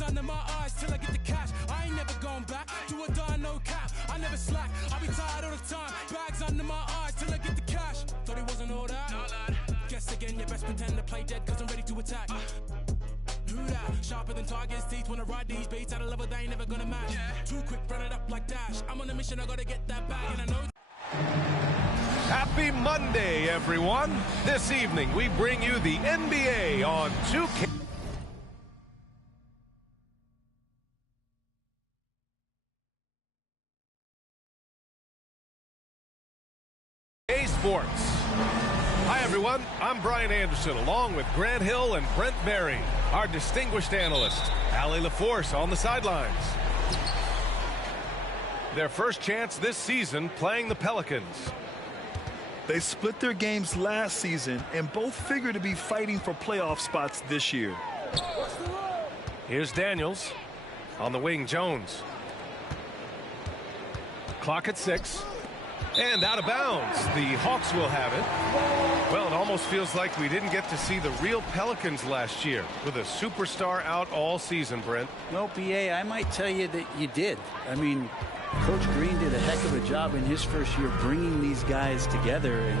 Bags under my eyes till I get the cash. I ain't never going back. Do or die, no cap. I never slack. I be tired all the time. Bags under my eyes till I get the cash. Thought it wasn't all that. Guess again, you best pretend to play dead, cause I'm ready to attack. Who that? Sharper than Target's teeth. Wanna ride these beats at a level they ain't never gonna match. Too quick, run it up like Dash. I'm on a mission, I gotta get that bag, and I know. Happy Monday, everyone. This evening, we bring you the NBA on 2K. Sports. Hi, everyone. I'm Brian Anderson, along with Grant Hill and Brent Berry, our distinguished analyst, Allie LaForce on the sidelines. Their first chance this season playing the Pelicans. They split their games last season and both figure to be fighting for playoff spots this year. Here's Daniels. On the wing, Jones. Clock at 6. And out of bounds. The Hawks will have it. Well, it almost feels like we didn't get to see the real Pelicans last year with a superstar out all season, Brent. Well, BA, I might tell you that you did. I mean, Coach Green did a heck of a job in his first year bringing these guys together. And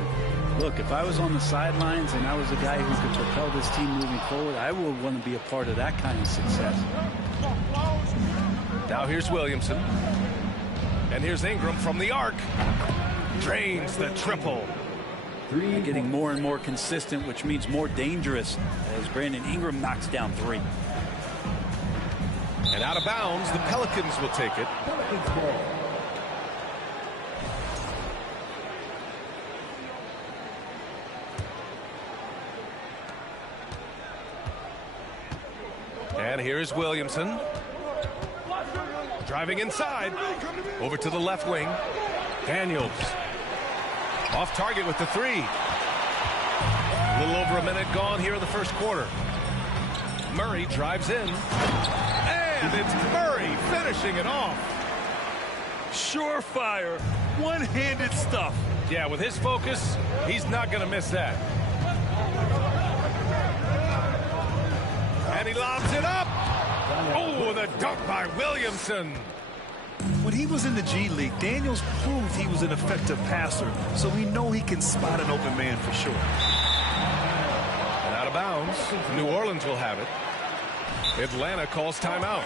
look, if I was on the sidelines and I was a guy who could propel this team moving forward, I would want to be a part of that kind of success. Now here's Williamson. And here's Ingram from the arc. Drains the triple. Getting more and more consistent, which means more dangerous as Brandon Ingram knocks down 3. And out of bounds, the Pelicans will take it. And here's Williamson. Driving inside. Over to the left wing. Daniels. Off target with the 3. A little over a minute gone here in the first quarter. Murray drives in. And it's Murray finishing it off. Surefire, one-handed stuff. Yeah, with his focus, he's not going to miss that. And he lobs it up. Oh, the dunk by Williamson. When he was in the G League, Daniels proved he was an effective passer, so we know he can spot an open man for sure. And out of bounds, New Orleans will have it. Atlanta calls timeout.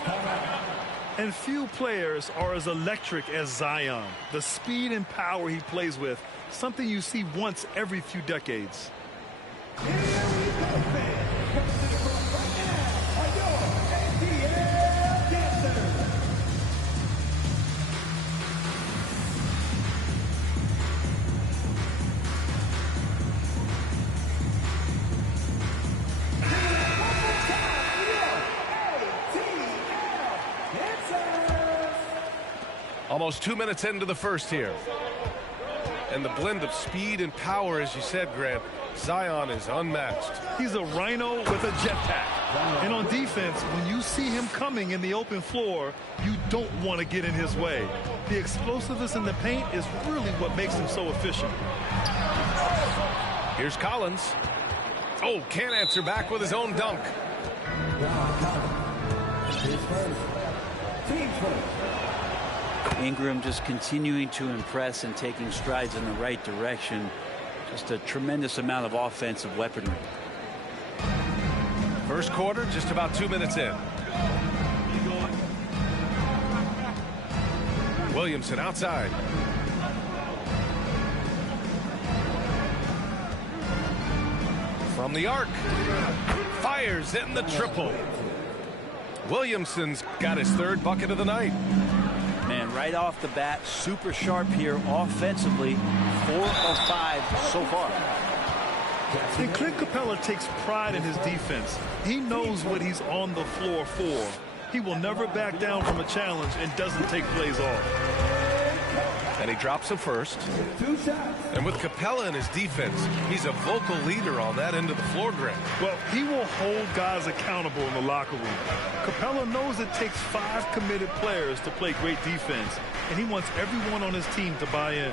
And few players are as electric as Zion. The speed and power he plays with, something you see once every few decades. Almost 2 minutes into the first here. And the blend of speed and power, as you said, Grant, Zion is unmatched. He's a rhino with a jetpack. And on defense, when you see him coming in the open floor, you don't want to get in his way. The explosiveness in the paint is really what makes him so efficient. Here's Collins. Oh, can't answer back with his own dunk. Ingram just continuing to impress and taking strides in the right direction. Just a tremendous amount of offensive weaponry. First quarter, just about 2 minutes in. Williamson outside. From the arc. Fires in the triple. Williamson's got his 3rd bucket of the night. Man, right off the bat, super sharp here offensively. 4 of 5 so far. And Clint Capella takes pride in his defense. He knows what he's on the floor for. He will never back down from a challenge and doesn't take plays off. And he drops a first. And with Capella in his defense, he's a vocal leader on that end of the floor, Grant. Well, he will hold guys accountable in the locker room. Capella knows it takes 5 committed players to play great defense, and he wants everyone on his team to buy in.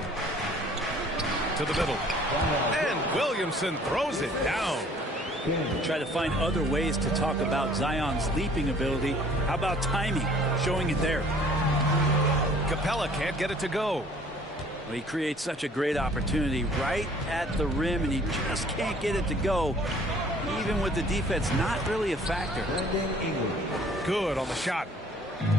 To the middle. And Williamson throws it down. Try to find other ways to talk about Zion's leaping ability. How about timing? Showing it there. Capella can't get it to go. Well, he creates such a great opportunity right at the rim, and he just can't get it to go. Even with the defense not really a factor. Good on the shot.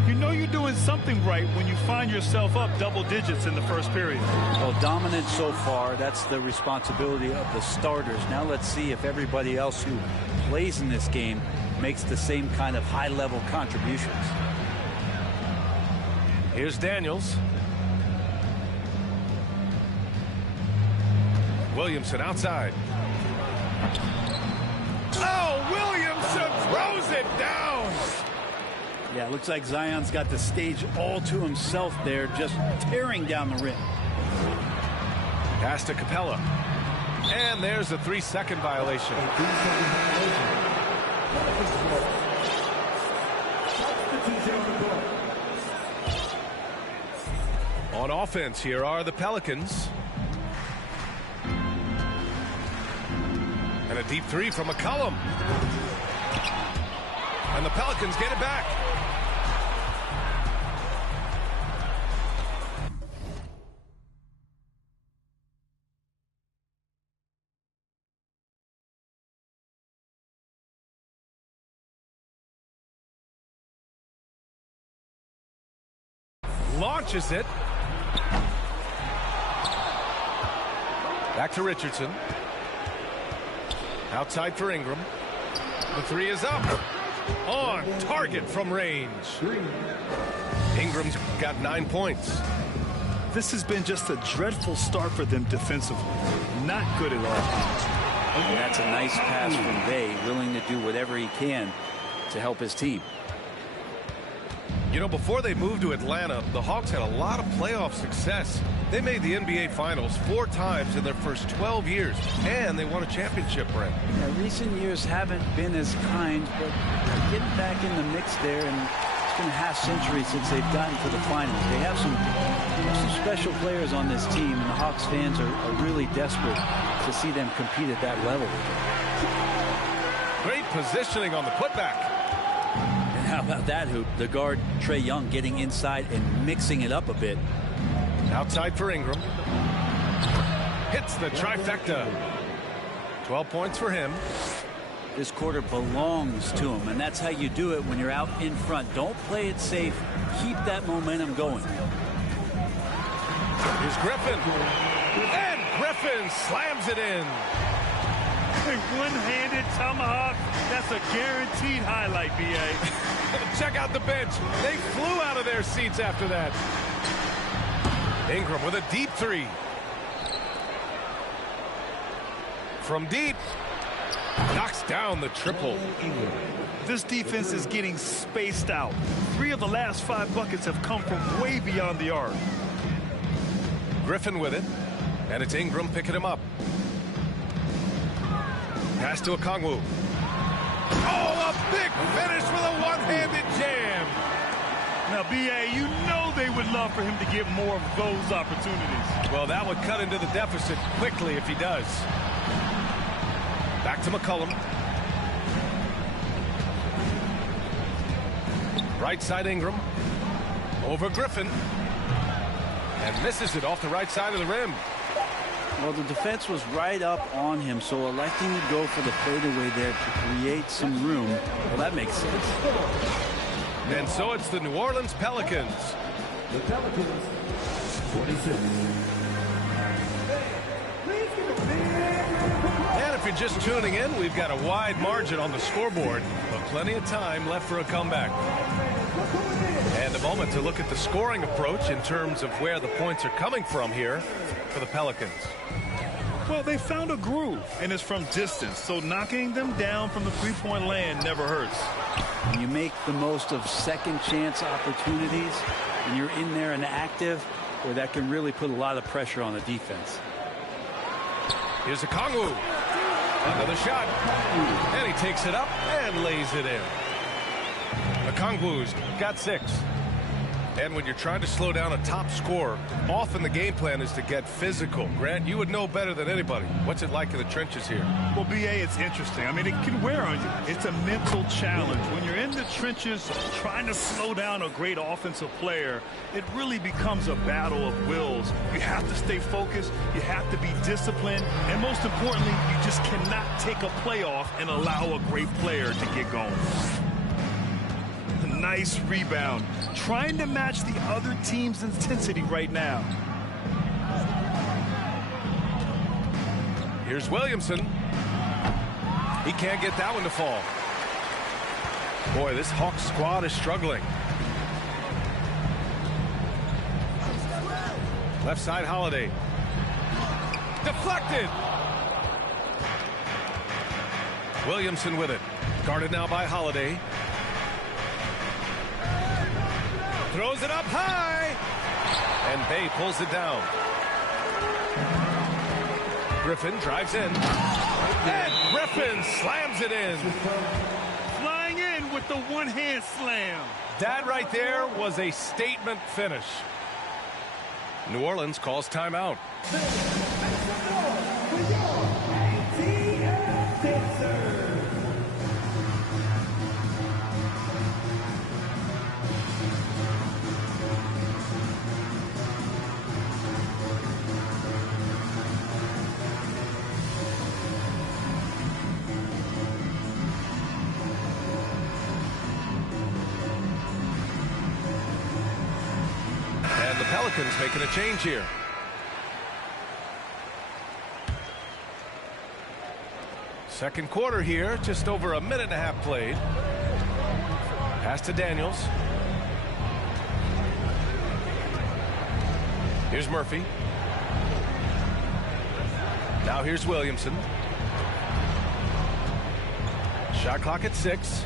You know you're doing something right when you find yourself up double digits in the first period. Well, dominant so far. That's the responsibility of the starters. Now let's see if everybody else who plays in this game makes the same kind of high-level contributions. Here's Daniels. Williamson outside. Oh, Williamson throws it down. Yeah, it looks like Zion's got the stage all to himself there, just tearing down the rim. Pass to Capella. And there's a 3-second violation. On offense, here are the Pelicans. And a deep three from McCollum. And the Pelicans get it back. Launches it. Back to Richardson. Outside for Ingram. The three is up. On target from range. Ingram's got 9 points. This has been just a dreadful start for them defensively. Not good at all. And that's a nice pass from Bay, willing to do whatever he can to help his team. You know, before they moved to Atlanta, the Hawks had a lot of playoff success. They made the NBA Finals 4 times in their first 12 years, and they won a championship ring. Yeah, recent years haven't been as kind, but getting back in the mix there, and it's been a half-century since they've gotten to the finals. They have some special players on this team, and the Hawks fans are really desperate to see them compete at that level. Great positioning on the putback. How about that hoop? The guard, Trae Young, getting inside and mixing it up a bit. Outside for Ingram. Hits the trifecta. 12 points for him. This quarter belongs to him, and that's how you do it when you're out in front. Don't play it safe. Keep that momentum going. Here's Griffin. And Griffin slams it in. A one-handed tomahawk. That's a guaranteed highlight, B.A. Check out the bench. They flew out of their seats after that. Ingram with a deep three. From deep. Knocks down the triple. This defense is getting spaced out. 3 of the last 5 buckets have come from way beyond the arc. Griffin with it. And it's Ingram picking him up. Pass to Okongwu. Oh, a big finish with a one-handed jam. Now, B.A., you know they would love for him to get more of those opportunities. Well, that would cut into the deficit quickly if he does. Back to McCollum. Right side Ingram. Over Griffin. And misses it off the right side of the rim. Well, the defense was right up on him, so electing to go for the fadeaway there to create some room. Well, that makes sense. And so it's the New Orleans Pelicans. The Pelicans, 46. And if you're just tuning in, we've got a wide margin on the scoreboard, but plenty of time left for a comeback. And a moment to look at the scoring approach in terms of where the points are coming from here for the Pelicans. Well, they found a groove, and it's from distance, so knocking them down from the three-point land never hurts. When you make the most of second chance opportunities, and you're in there and active, well, that can really put a lot of pressure on the defense. Here's Okongwu. Another shot. And he takes it up and lays it in. Okongwu's got 6. And when you're trying to slow down a top scorer, often the game plan is to get physical. Grant, you would know better than anybody. What's it like in the trenches here? Well, B.A., it's interesting. I mean, it can wear on you. It's a mental challenge. When you're in the trenches trying to slow down a great offensive player, it really becomes a battle of wills. You have to stay focused. You have to be disciplined. And most importantly, you just cannot take a play off and allow a great player to get going. Nice rebound. Trying to match the other team's intensity right now. Here's Williamson. He can't get that one to fall. Boy, this Hawks squad is struggling. Left side, Holiday. Deflected. Williamson with it. Guarded now by Holiday. Throws it up high. And Bay pulls it down. Griffin drives in. And Griffin slams it in. Flying in with the one-hand slam. That right there was a statement finish. New Orleans calls timeout. Pelicans making a change here. Second quarter here, just over a minute and a half played. Pass to Daniels. Here's Murphy. Now here's Williamson. Shot clock at 6.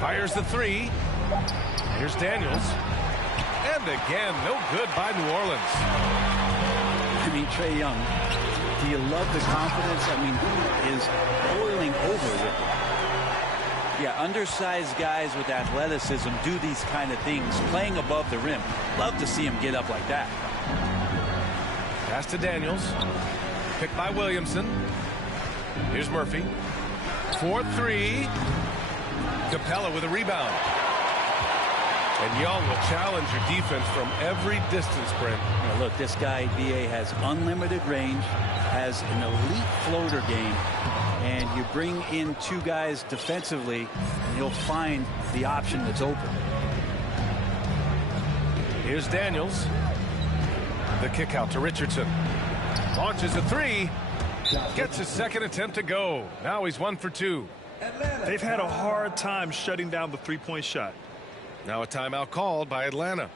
Fires the 3. Here's Daniels. And again, no good by New Orleans. I mean, Trae Young, do you love the confidence? I mean, he is boiling over with it. Yeah, undersized guys with athleticism do these kind of things, playing above the rim. Love to see him get up like that. Pass to Daniels. Picked by Williamson. Here's Murphy. 4-3. Capella with a rebound. And Young will challenge your defense from every distance, Brent. Now look, this guy, B.A., has unlimited range, has an elite floater game, and you bring in two guys defensively, and he'll find the option that's open. Here's Daniels. The kick out to Richardson. Launches a 3. Gets his second attempt to go. Now he's 1 for 2. They've had a hard time shutting down the three-point shot. Now a timeout called by Atlanta.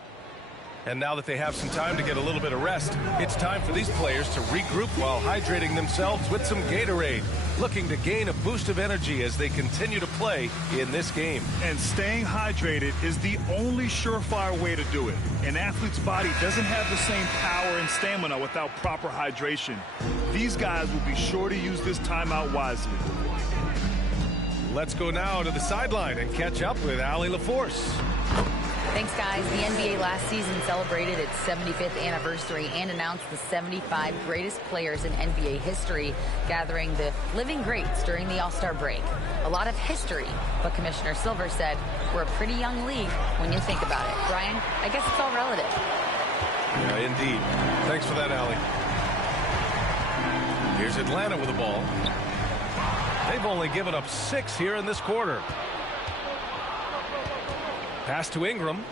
And now that they have some time to get a little bit of rest, it's time for these players to regroup while hydrating themselves with some Gatorade, looking to gain a boost of energy as they continue to play in this game. And staying hydrated is the only surefire way to do it. An athlete's body doesn't have the same power and stamina without proper hydration. These guys will be sure to use this timeout wisely. Let's go now to the sideline and catch up with Allie LaForce. Thanks, guys. The NBA last season celebrated its 75th anniversary and announced the 75 greatest players in NBA history, gathering the living greats during the All-Star break. A lot of history, but Commissioner Silver said we're a pretty young league when you think about it. Brian, I guess it's all relative. Yeah, indeed. Thanks for that, Allie. Here's Atlanta with the ball. They've only given up 6 here in this quarter. Pass to Ingram.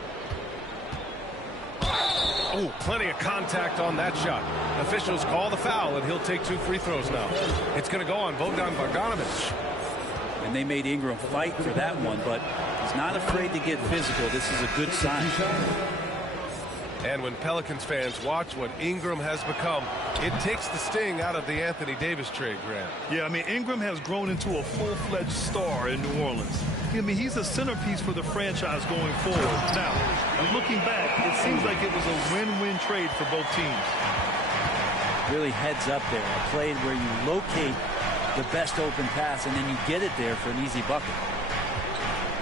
Oh, plenty of contact on that shot. Officials call the foul, and he'll take 2 free throws now. It's going to go on Bogdan Bogdanović. And they made Ingram fight for that one, but he's not afraid to get physical. This is a good sign. And when Pelicans fans watch what Ingram has become, it takes the sting out of the Anthony Davis trade, Grant. Yeah, I mean, Ingram has grown into a full-fledged star in New Orleans. I mean, he's a centerpiece for the franchise going forward. Now, looking back, it seems like it was a win-win trade for both teams. Really heads up there. A play where you locate the best open pass, and then you get it there for an easy bucket.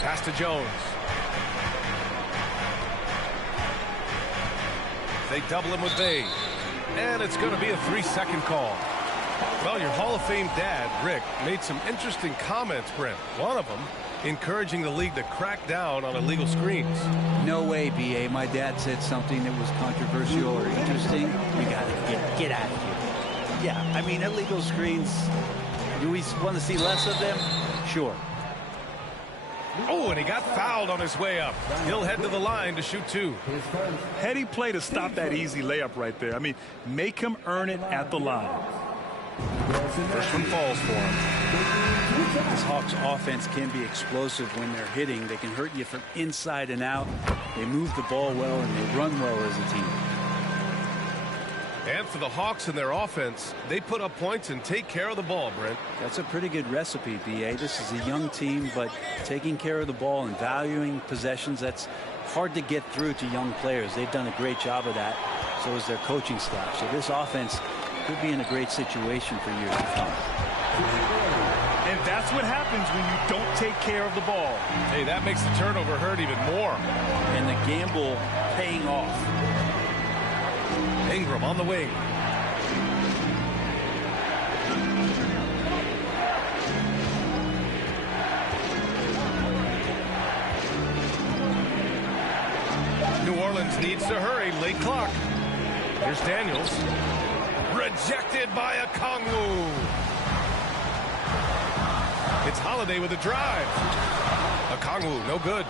Pass to Jones. They double him with Bay. And it's going to be a 3-second call. Well, your Hall of Fame dad, Rick, made some interesting comments, Brent. One of them encouraging the league to crack down on illegal screens. No way, B.A. My dad said something that was controversial or interesting. We got to get out of here. Yeah, I mean, illegal screens, do we want to see less of them? Sure. Oh, and he got fouled on his way up. He'll head to the line to shoot 2. Heady play to stop that easy layup right there. I mean, make him earn it at the line. First one falls for him. This Hawks offense can be explosive when they're hitting. They can hurt you from inside and out. They move the ball well and they run well as a team. And for the Hawks and their offense, they put up points and take care of the ball, Brent. That's a pretty good recipe, B.A. This is a young team, but taking care of the ball and valuing possessions, that's hard to get through to young players. They've done a great job of that. So is their coaching staff. So this offense could be in a great situation for years to come. And that's what happens when you don't take care of the ball. Hey, that makes the turnover hurt even more. And the gamble paying off. Ingram on the wing. New Orleans needs to hurry. Late clock. Here's Daniels. Rejected by Okongwu. It's Holiday with a drive. Okongwu, no good.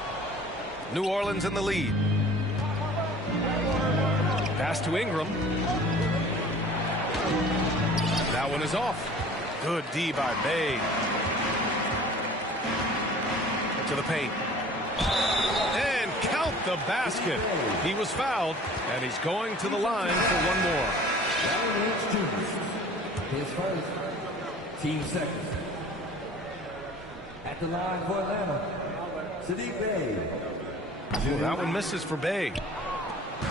New Orleans in the lead. Pass to Ingram. That one is off. Good D by Bay. To the paint. And count the basket. He was fouled, and he's going to the line for one more. His first, team second. At the line for Atlanta, Saddiq Bey. Well, that one misses for Bay.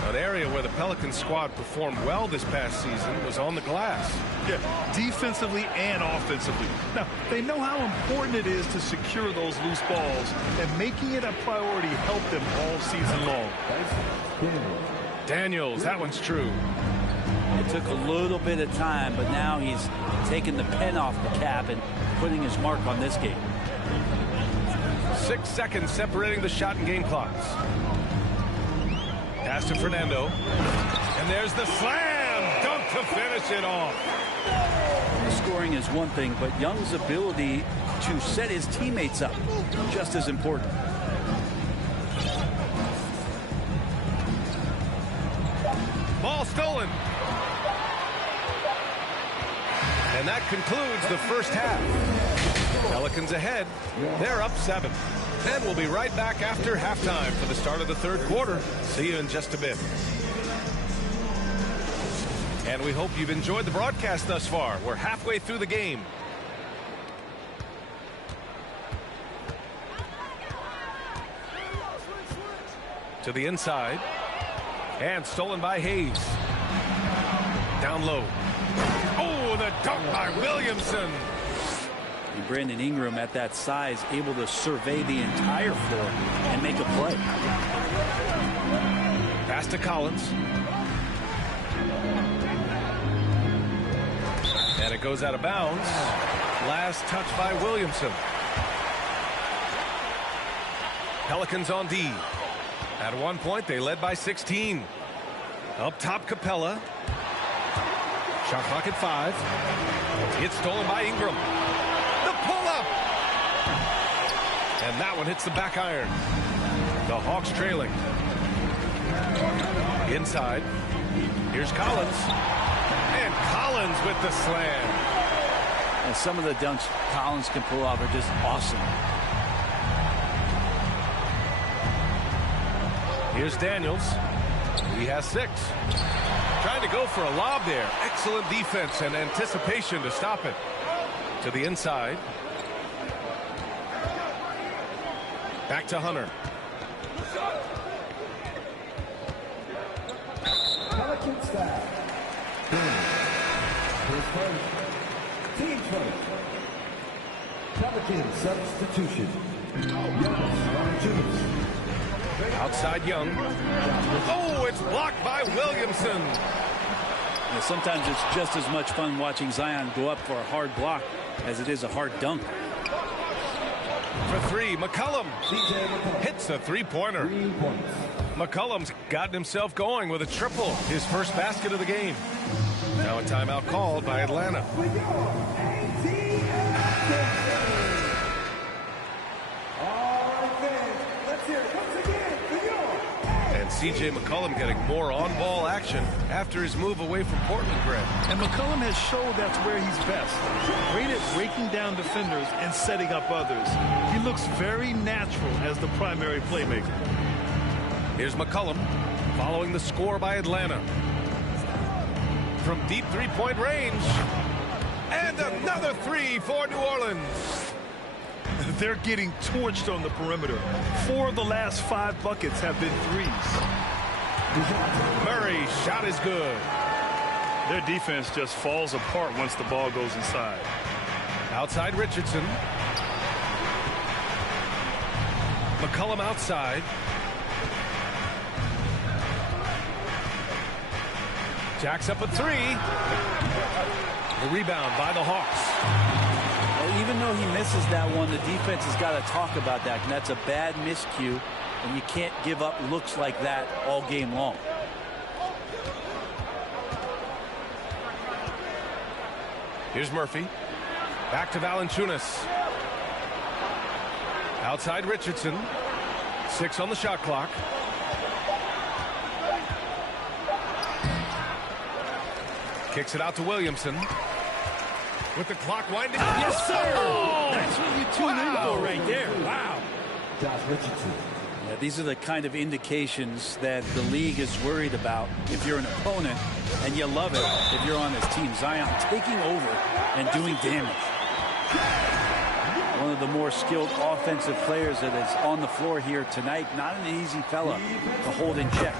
An area where the Pelicans squad performed well this past season was on the glass. Yeah, defensively and offensively. Now, they know how important it is to secure those loose balls, and making it a priority helped them all season long. Daniels, that one's true. It took a little bit of time, but now he's taking the pen off the cap and putting his mark on this game. 6 seconds separating the shot and game clocks. Pass to Fernando. And there's the slam dunk to finish it off. The scoring is one thing, but Young's ability to set his teammates up just as important. Ball stolen. And that concludes the first half. Pelicans ahead. They're up 7. And we'll be right back after halftime for the start of the third quarter. See you in just a bit. And we hope you've enjoyed the broadcast thus far. We're halfway through the game. To the inside. And stolen by Hayes. Down low. Oh, the dunk by Williamson. And Brandon Ingram at that size able to survey the entire floor and make a play. Pass to Collins. And it goes out of bounds. Last touch by Williamson. Pelicans on D. At one point, they led by 16. Up top, Capella. Shot clock at 5. It's stolen by Ingram. The pull-up. And that one hits the back iron. The Hawks trailing. Inside. Here's Collins. And Collins with the slam. And some of the dunks Collins can pull off are just awesome. Here's Daniels. He has 6. Trying to go for a lob there. Excellent defense and anticipation to stop it. To the inside. Back to Hunter. Pelican staff. His first, team first. Pelican substitution. Jonas Valanciunas. Outside Young. Oh, it's blocked by Williamson. Yeah, sometimes it's just as much fun watching Zion go up for a hard block as it is a hard dunk. For three, McCollum hits a three-pointer. 3 points. McCollum's gotten himself going with a triple, his first basket of the game. Now a timeout called by Atlanta. And C.J. McCollum getting more on-ball action after his move away from Portland, Greg. And McCollum has showed that's where he's best. Great at breaking down defenders and setting up others. He looks very natural as the primary playmaker. Here's McCollum following the score by Atlanta. From deep three-point range. And another three for New Orleans. They're getting torched on the perimeter. 4 of the last 5 buckets have been threes. Murray's shot is good. Their defense just falls apart once the ball goes inside. Outside Richardson. McCollum outside. Jacks up a three. The rebound by the Hawks. Well, even though he misses that one, the defense has got to talk about that. And that's a bad miscue, and you can't give up looks like that all game long. Here's Murphy. Back to Valanciunas. Outside Richardson. 6 on the shot clock. Kicks it out to Williamson. With the clock winding. Yes, sir. Oh! That's what you tune in for right there. Wow. Josh Richardson. Yeah, these are the kind of indications that the league is worried about if you're an opponent, and you love it if you're on this team. Zion taking over and doing damage. One of the more skilled offensive players that is on the floor here tonight. Not an easy fella to hold in check.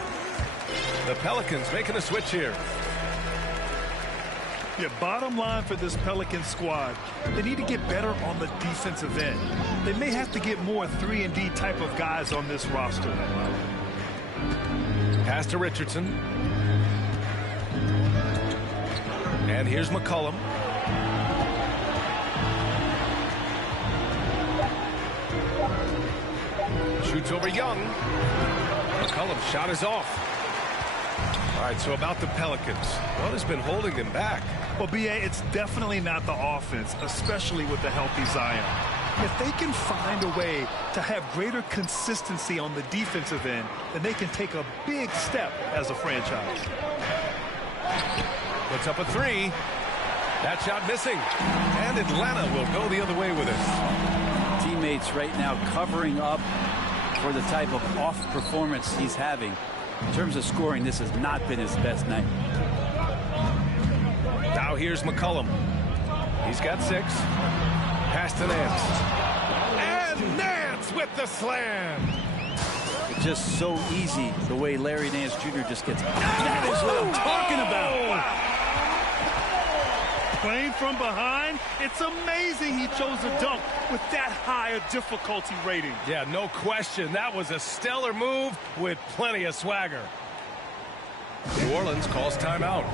The Pelicans making a switch here. Yeah, bottom line for this Pelican squad, they need to get better on the defensive end. They may have to get more 3-and-D type of guys on this roster. Pass to Richardson. And here's McCollum. Shoots over Young. McCollum's shot is off. All right, so about the Pelicans. What has been holding them back? Well, B.A., it's definitely not the offense, especially with the healthy Zion. If they can find a way to have greater consistency on the defensive end, then they can take a big step as a franchise. Puts up a three. That shot missing. And Atlanta will go the other way with it. Teammates right now covering up for the type of off performance he's having. In terms of scoring, this has not been his best night. Now here's McCollum. He's got 6. Pass to Nance. And Nance with the slam. It's just so easy the way Larry Nance Jr. just gets. That is what I'm talking about. Playing from behind, it's amazing he chose a dunk with that high a difficulty rating. Yeah, no question. That was a stellar move with plenty of swagger. New Orleans calls timeout.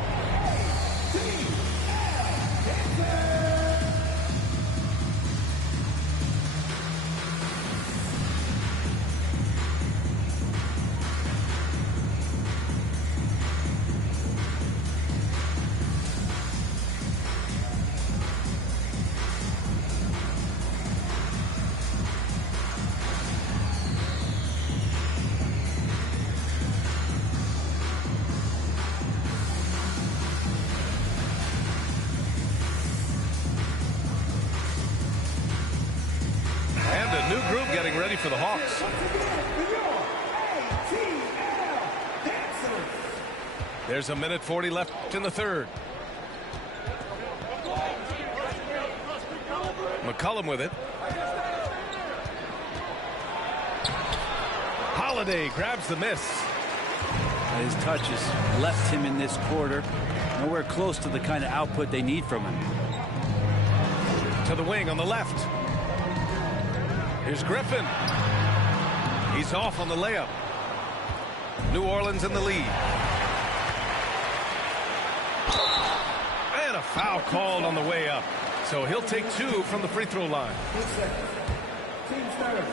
Getting ready for the Hawks. There's a minute 40 left in the third. McCollum with it. Holiday grabs the miss. His touch has left him in this quarter. Nowhere close to the kind of output they need from him. To the wing on the left. Here's Griffin. He's off on the layup. New Orleans in the lead. And a foul called on the way up. So he'll take 2 from the free throw line.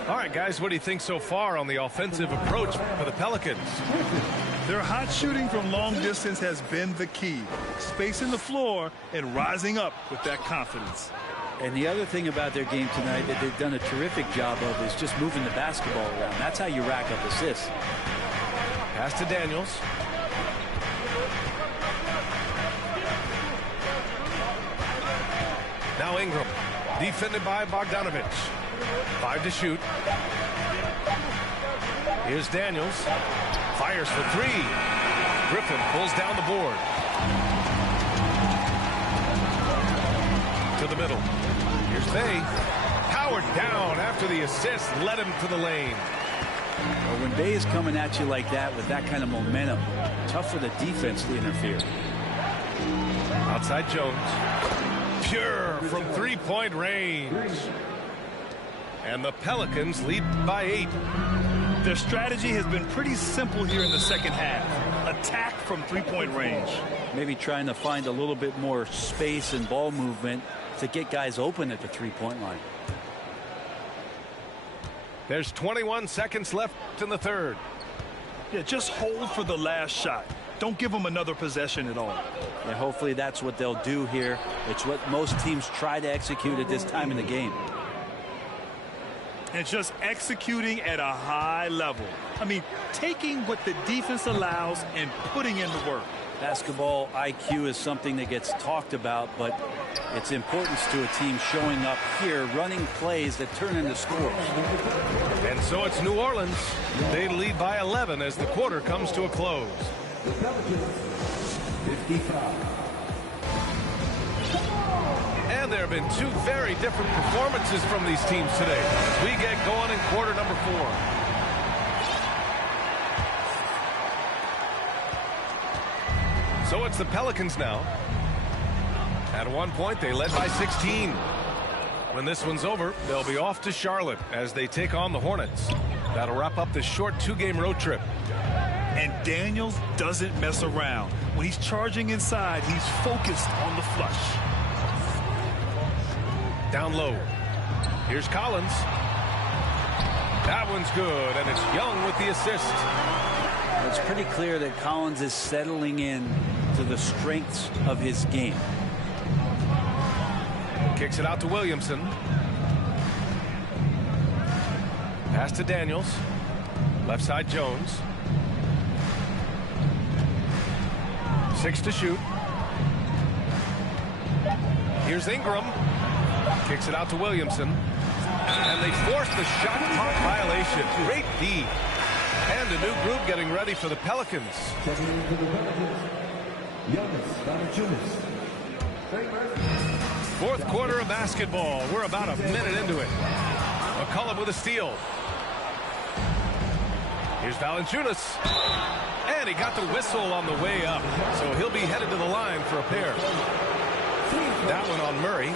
All right, guys, what do you think so far on the offensive approach for the Pelicans? Their hot shooting from long distance has been the key. Spacing the floor and rising up with that confidence. And the other thing about their game tonight that they've done a terrific job of is just moving the basketball around. That's how you rack up assists. Pass to Daniels. Now Ingram, defended by Bogdanovic. 5 to shoot. Here's Daniels. Fires for 3. Griffin pulls down the board. To the middle. Here's Bay. Powered down after the assist led him to the lane. Well, when Bay is coming at you like that with that kind of momentum, tough for the defense to interfere. Outside Jones. Pure from 3-point range. And the Pelicans lead by 8. Their strategy has been pretty simple here in the second half. Attack from 3-point range. Maybe trying to find a little bit more space and ball movement to get guys open at the 3-point line. There's 21 seconds left in the third. Yeah, just hold for the last shot. Don't give them another possession at all. And hopefully that's what they'll do here. It's what most teams try to execute at this time in the game. And just executing at a high level. I mean, taking what the defense allows and putting in the work. Basketball IQ is something that gets talked about, but its importance to a team showing up here, running plays that turn into scores. And so it's New Orleans. They lead by 11 as the quarter comes to a close. The Pelicans, 55. And there have been 2 very different performances from these teams today as we get going in quarter number 4. So it's the Pelicans now. At one point, they led by 16. When this one's over, they'll be off to Charlotte as they take on the Hornets. That'll wrap up this short 2-game road trip. And Daniels doesn't mess around. When he's charging inside, he's focused on the flush. Down low. Here's Collins. That one's good, and it's Young with the assist. It's pretty clear that Collins is settling in to the strengths of his game. Kicks it out to Williamson. Pass to Daniels. Left side Jones. 6 to shoot. Here's Ingram. Kicks it out to Williamson. And they force the shot clock violation. Great D. And a new group getting ready for the Pelicans. Checking in for the Pelicans, Jonas Valanciunas. Fourth quarter of basketball. We're about a minute into it. McCollum with a steal. Here's Valanciunas. And he got the whistle on the way up. So he'll be headed to the line for a pair. That one on Murray.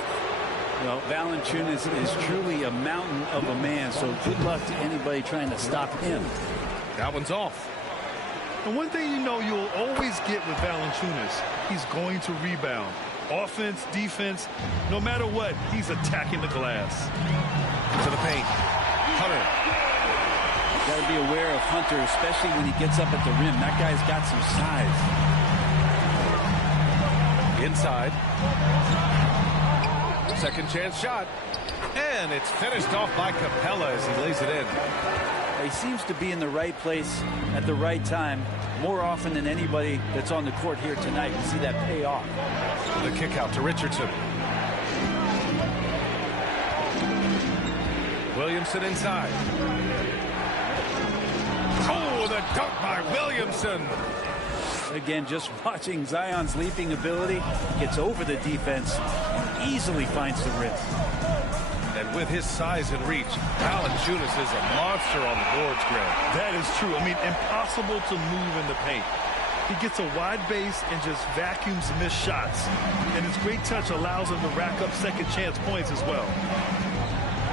Well, Valanciunas is truly a mountain of a man, so good luck to anybody trying to stop him. That one's off. And one thing you know you'll always get with Valanciunas, he's going to rebound. Offense, defense, no matter what, he's attacking the glass. To the paint. Hunter. Got to be aware of Hunter, especially when he gets up at the rim. That guy's got some size. Inside. Second chance shot. And it's finished off by Capella as he lays it in. He seems to be in the right place at the right time more often than anybody that's on the court here tonight. You see that pay off. The kick out to Richardson. Williamson inside. Oh, the dunk by Williamson. Again, just watching Zion's leaping ability, gets over the defense, easily finds the rim. And with his size and reach, Valanciunas is a monster on the boards, Greg. That is true. I mean, impossible to move in the paint. He gets a wide base and just vacuums missed shots. And his great touch allows him to rack up second chance points as well.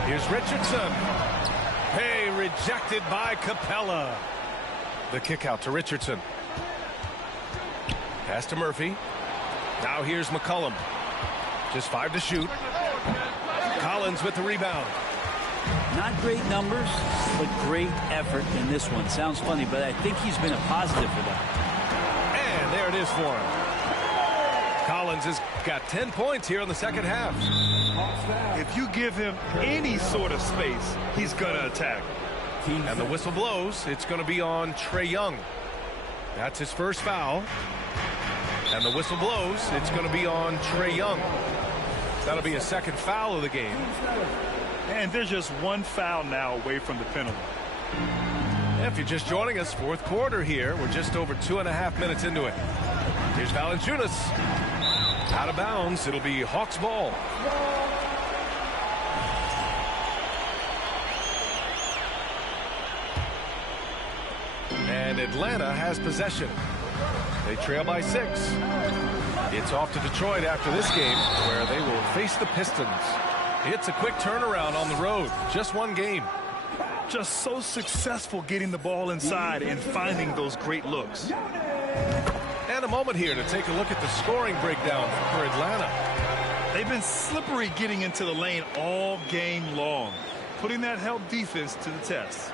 Here's Richardson. Hey, rejected by Capella. The kick out to Richardson. Pass to Murphy. Now here's McCollum. Just 5 to shoot. Collins with the rebound. Not great numbers, but great effort in this one. Sounds funny, but I think he's been a positive for them. And there it is for him. Collins has got 10 points here in the second half. If you give him any sort of space, he's going to attack. And the whistle blows. It's going to be on Trae Young. That's his first foul. And the whistle blows. It's going to be on Trae Young. That'll be a second foul of the game. And there's just one foul now away from the penalty. If you're just joining us, fourth quarter here. We're just over 2.5 minutes into it. Here's Valanciunas. Out of bounds. It'll be Hawks ball. And Atlanta has possession. They trail by 6. It's off to Detroit after this game, where they will face the Pistons. It's a quick turnaround on the road. Just one game. Just so successful getting the ball inside and finding those great looks. And a moment here to take a look at the scoring breakdown for Atlanta. They've been slippery getting into the lane all game long, putting that help defense to the test.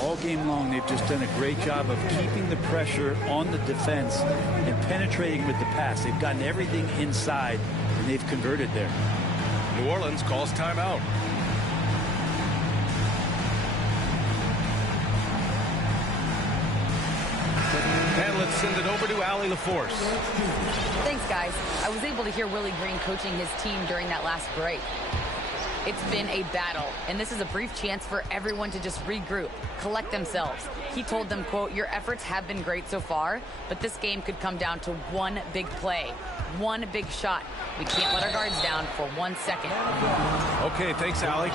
All game long, they've just done a great job of keeping the pressure on the defense and penetrating with the pass. They've gotten everything inside, and they've converted there. New Orleans calls timeout. And let's send it over to Allie LaForce. Thanks, guys. I was able to hear Willie Green coaching his team during that last break. It's been a battle, and this is a brief chance for everyone to just regroup, collect themselves. He told them, quote, "Your efforts have been great so far, but this game could come down to one big play, one big shot. We can't let our guards down for 1 second." Okay, thanks, Allie.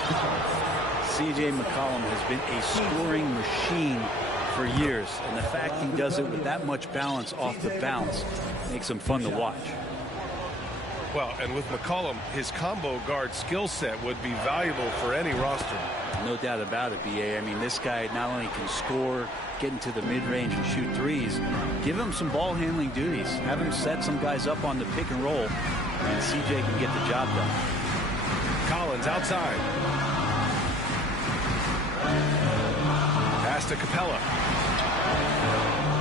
C.J. McCollum has been a scoring machine for years, and the fact he does it with that much balance off the bounce makes him fun to watch. Well, and with McCollum, his combo guard skill set would be valuable for any roster. No doubt about it, B.A. I mean, this guy not only can score, get into the mid-range and shoot threes, give him some ball handling duties. Have him set some guys up on the pick and roll, and C.J. can get the job done. Collins outside. Pass to Capella.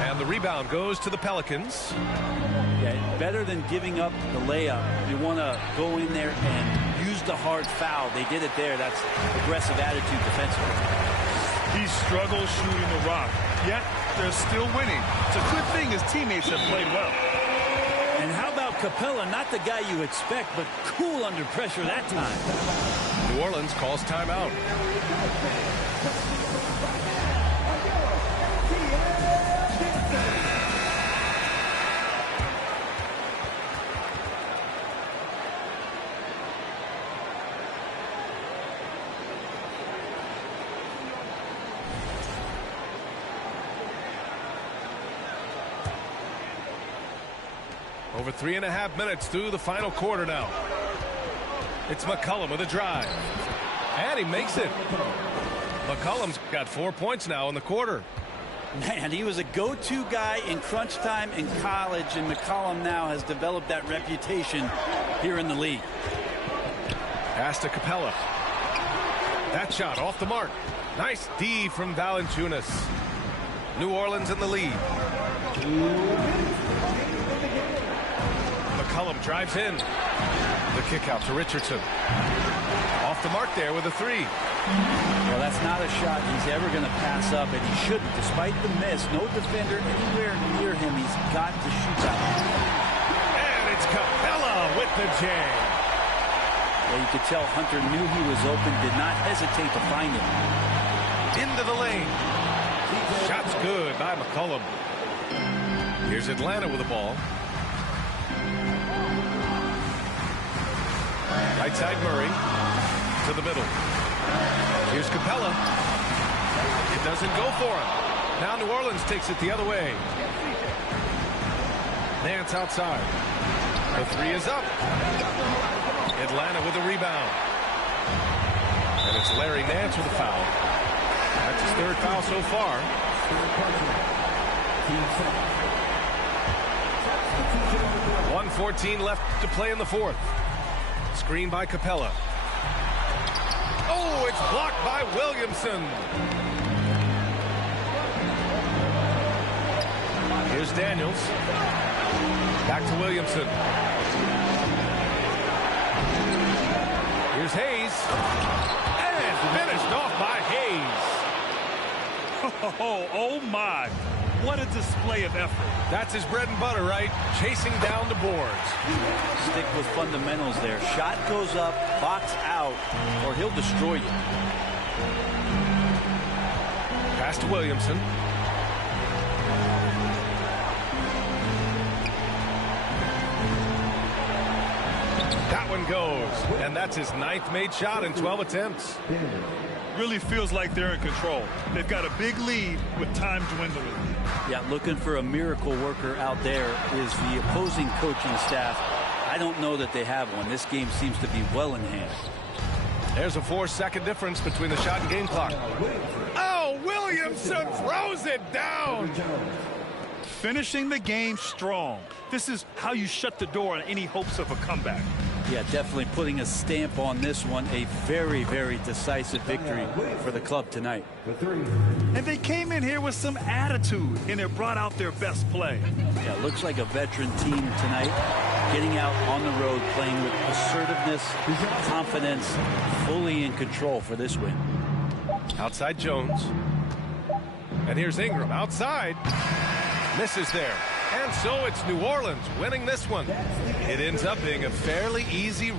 And the rebound goes to the Pelicans. Yeah, better than giving up the layup. You want to go in there and use the hard foul. They did it there. That's aggressive attitude defensively. He struggles shooting the rock, yet they're still winning. It's a good thing his teammates have played well. And how about Capella? Not the guy you expect, but cool under pressure that time. New Orleans calls timeout. Over 3.5 minutes through the final quarter now. It's McCollum with a drive. And he makes it. McCollum's got 4 points now in the quarter. Man, he was a go-to guy in crunch time in college, and McCollum now has developed that reputation here in the league. Pass to Capella. That shot off the mark. Nice D from Valanciunas. New Orleans in the lead. McCollum drives in. The kick out to Richardson. Off the mark there with a 3. Well, that's not a shot he's ever going to pass up, and he shouldn't. Despite the miss, no defender anywhere near him. He's got to shoot that one. And it's Capella with the jam. Yeah, you could tell Hunter knew he was open, did not hesitate to find him. Into the lane. Shot's good by McCollum. Here's Atlanta with the ball. Right side Murray to the middle. Here's Capella. It doesn't go for him. Now New Orleans takes it the other way. Nance outside. The 3 is up. Atlanta with the rebound. And it's Larry Nance with a foul. That's his 3rd foul so far. 1:14 left to play in the fourth. Screen by Capella. Oh, it's blocked by Williamson. Here's Daniels. Back to Williamson. Here's Hayes. And finished off by Hayes. Oh my. What a display of effort. That's his bread and butter, right? Chasing down the boards. Stick with fundamentals there. Shot goes up, box out, or he'll destroy you. Pass to Williamson. That one goes. And that's his 9th made shot in 12 attempts. Really feels like they're in control. They've got a big lead with time dwindling. Yeah, looking for a miracle worker out there is the opposing coaching staff. I don't know that they have one. This game seems to be well in hand. There's a 4-second difference between the shot and game clock. Oh, Williamson throws it down. Finishing the game strong. This is how you shut the door on any hopes of a comeback. Yeah, definitely putting a stamp on this one. A very, very decisive victory for the club tonight. And they came in here with some attitude, and it brought out their best play. Yeah, looks like a veteran team tonight. Getting out on the road, playing with assertiveness, confidence, fully in control for this win. Outside Jones. And here's Ingram outside. Misses there. And so it's New Orleans winning this one. It ends up being a fairly easy